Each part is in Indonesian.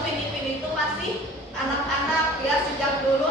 Upin Ipin itu masih anak-anak ya, sejak dulu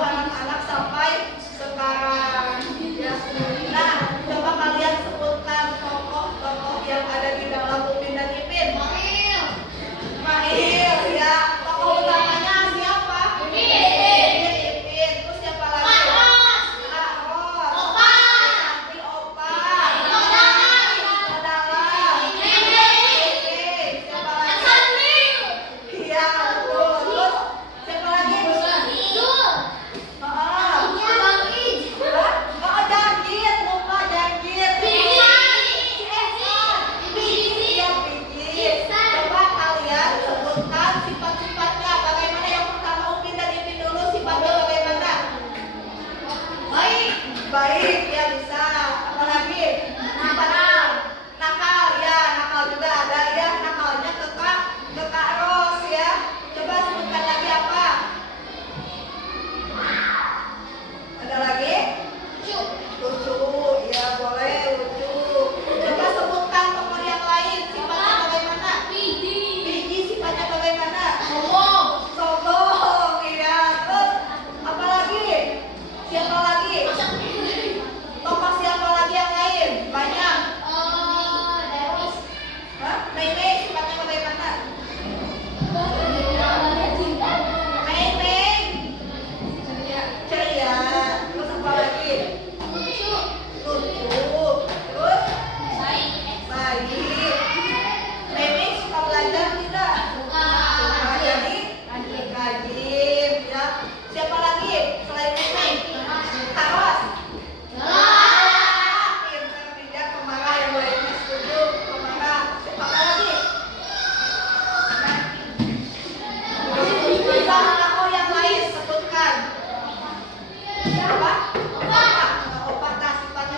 Apa? Opak. Opak nah sifatnya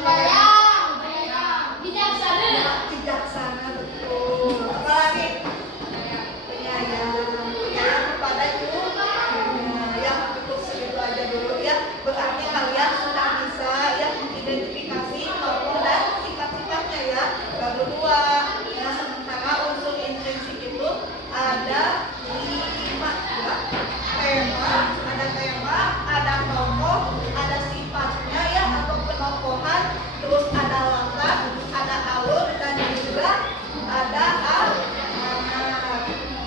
bijaksana betul. Apalagi? Penyayang. Penyayang kepada juga. Ya cukup segitu aja dulu ya. Berarti kalian sudah bisa ya identifikasi tokoh dan sifat-sifatnya ya. Baru dua. Nah sementara unsur intrinsik itu ada 5 ya. Tema, ada tokoh, ada sifatnya ya atau penokohan, terus ada latar, ada alur dan juga ada amanat.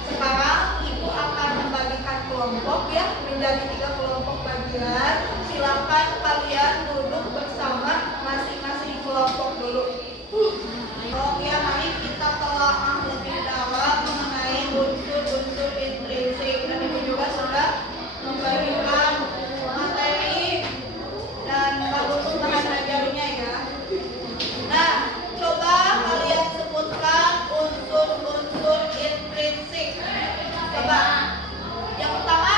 Sekarang ibu akan membagikan kelompok ya menjadi 3 kelompok bagian. Silakan kalian duduk bersama masing-masing kelompok dulu. Oke, mari kita telah lebih dalam mengenai unsur-unsur intrinsik dan ibu juga sudah membagikan materi dan bagus bahan ajarnya ya. Nah, coba kalian sebutkan unsur-unsur intrinsik. Coba. Yang pertama,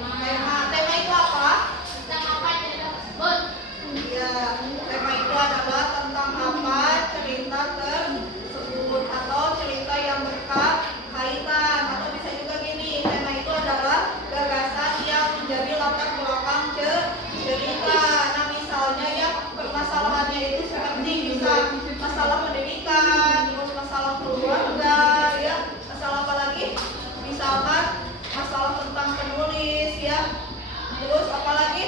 tema. Tema itu apa? Iya, tema itu adalah tentang apa cerita tersebut atau cerita yang berkaitan atau bisa juga gini, tema itu adalah gagasan yang menjadi latar belakang cerita. Nah misalnya ya permasalahannya itu seperti bisa masalah pendidikan, terus masalah keluarga, ya masalah apa lagi? Misalkan masalah tentang penulis ya, terus apa lagi?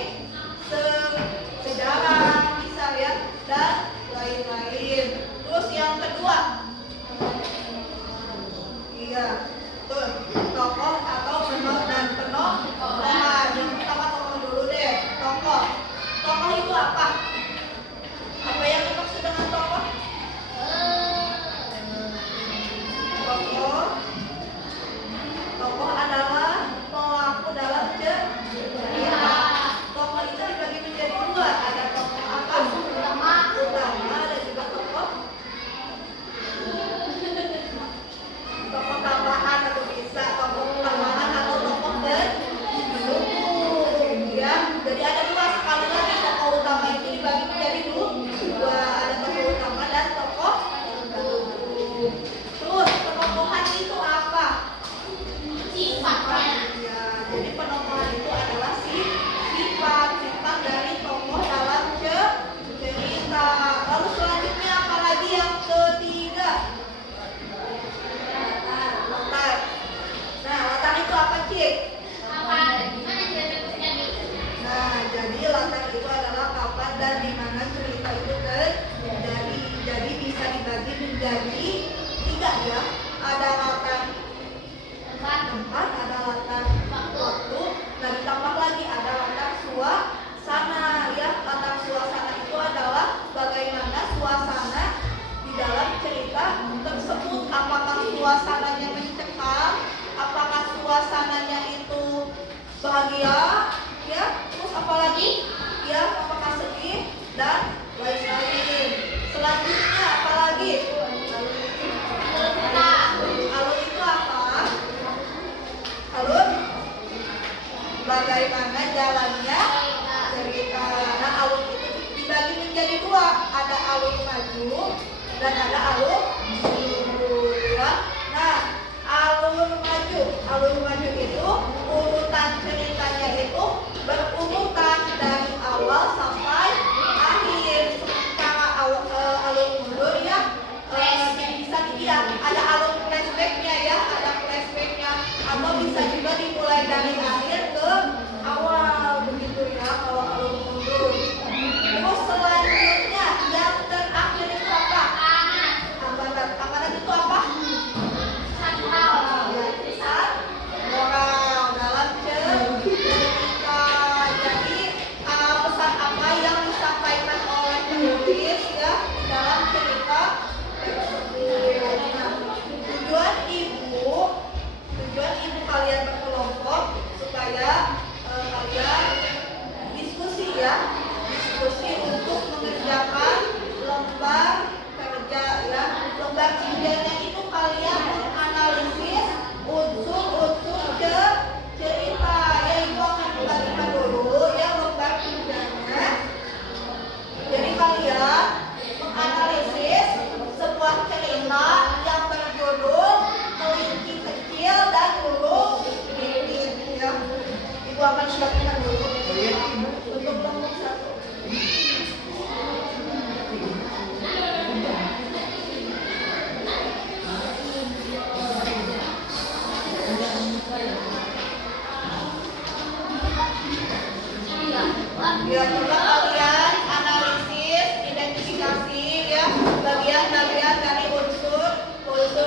Sejarah bisa ya dan lain-lain. Terus yang kedua, iya, tuh tokoh atau penokohan. Yang pertama tokoh dulu deh. Tokoh. Tokoh itu apa? Apa yang dimaksud dengan tokoh? Tokoh adalah pelaku dalam cerita. Tokoh itu dibagi menjadi 2. Ada tokoh apa? Utama dan juga tokoh tambahan atau bisa tokoh tambahan atau tokoh pendukung ya. Jadi ada 2 sekali lagi tokoh utama itu dibagi menjadi 2. Ada tokoh utama dan tokoh pendukung. Terus penokohan itu apa? Sifatnya. Ya, jadi penokohan itu adalah sifat dari tokoh dalam cerita. Lalu selanjutnya apa lagi yang ketiga? Latar. Nah, latar itu apa, Cik? Nah, jadi latar itu adalah kapan dan di mana cerita itu terjadi. Jadi bisa dibagi menjadi 3 ya. Ada latar tempat, ada latar waktu, dan ditambah lagi ada latar suasana ya. Latar suasana itu adalah bagaimana suasana di dalam cerita tersebut. Apakah suasananya mencekam, apakah suasananya itu bahagia ya, terus apalagi ya, apakah sedih dan lain-lain. Selanjutnya apalagi? Alur itu apa? Alur bagaimana jalannya cerita. Nah, alur itu dibagi menjadi 2. Ada alur maju dan ada alur mundur ya. Nah, alur maju itu urutan ceritanya itu berurutan dari awal sampai akhir. Sementara alur mundur ya bisa dilihat ada alur flashbacknya ya, ada flashbacknya atau bisa juga dimulai dari akhir ke awal begitu ya kalau alur mundur. Terus selanjutnya yang terakhir itu apa? Amanat. Amanat itu apa? Ya, moral. Ya, coba kalian analisis, identifikasi ya bagian-bagian dari unsur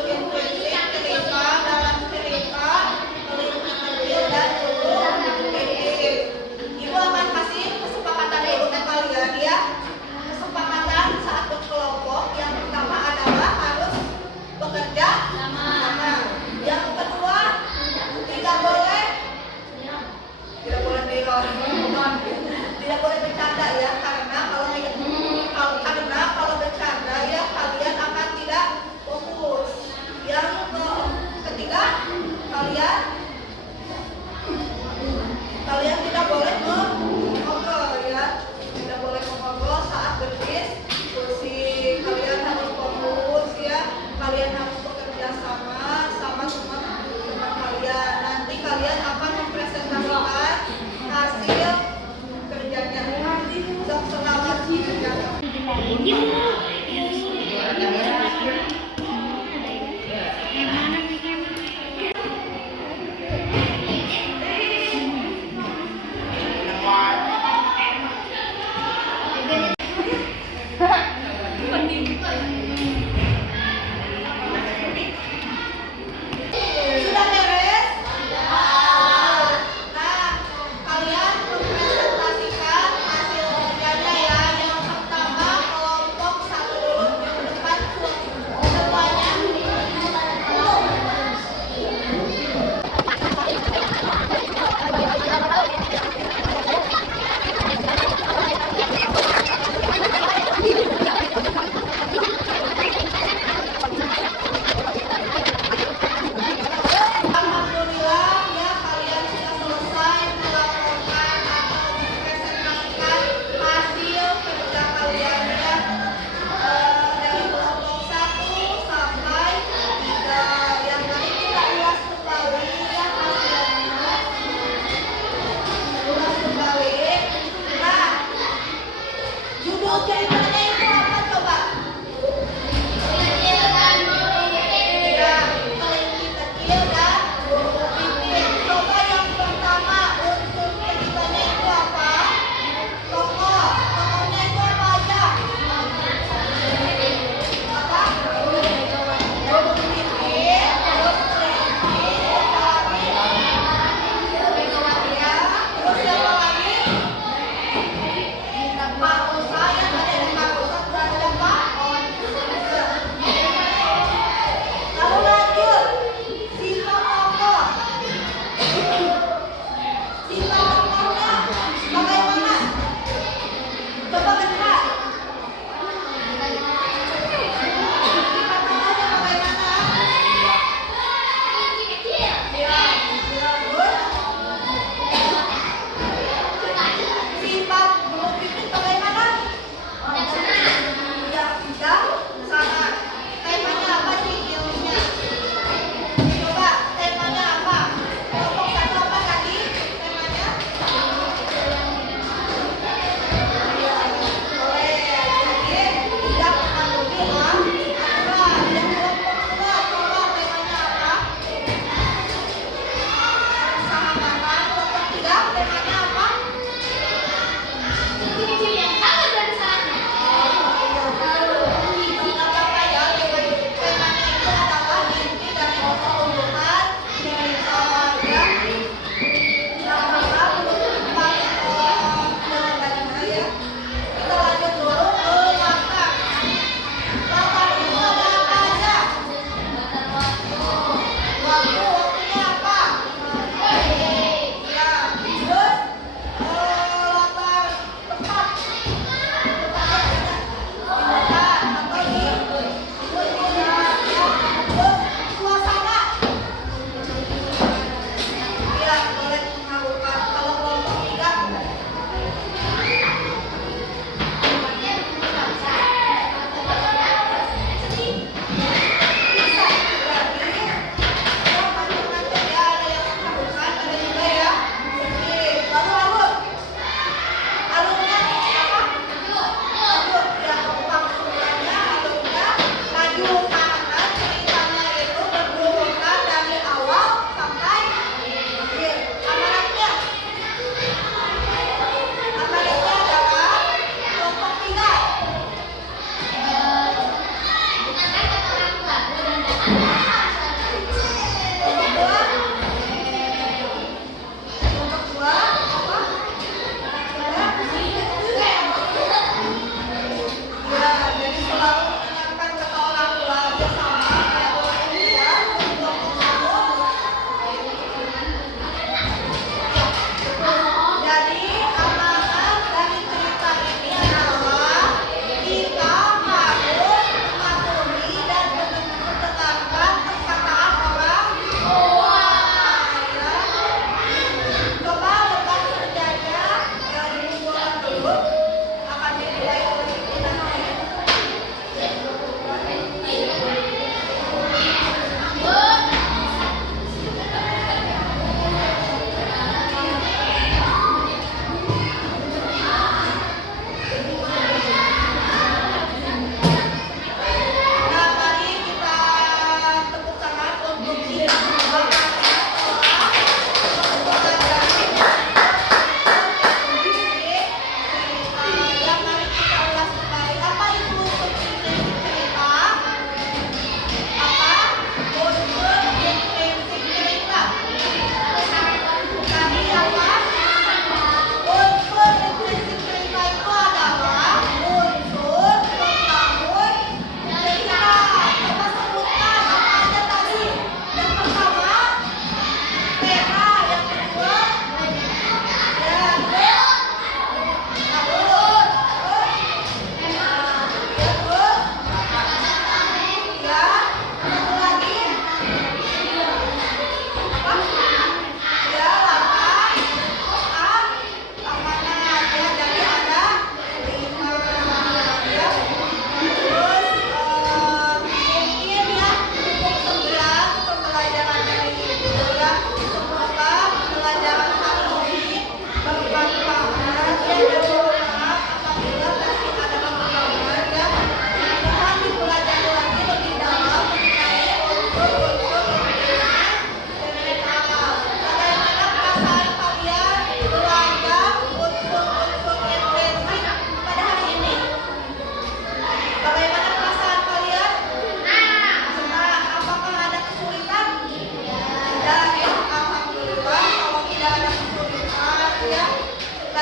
intrinsik cerita dalam cerita pelindung kecil dan huruf titik. Ibu akan kasih kesepakatan dulu ke kalian ya. Kesepakatan saat berkelompok yang pertama adalah harus bekerja sama. Yang kedua tidak boleh tidak boleh bercanda ya, karena kalau bercanda ya kalian akan tidak fokus. Yang ketiga kalian tidak boleh mengobrol ya, tidak boleh mengobrol saat berdiskusi. Kalian harus fokus ya, kalian harus bekerja sama semua teman kalian. Nanti kalian akan mempresentasikan hasil kerjanya. Selamat kerja. Sudah beres? Nah, kalian mempresentasikan hasil kerjanya ya. Yang pertama kelompok 1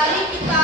Mari kita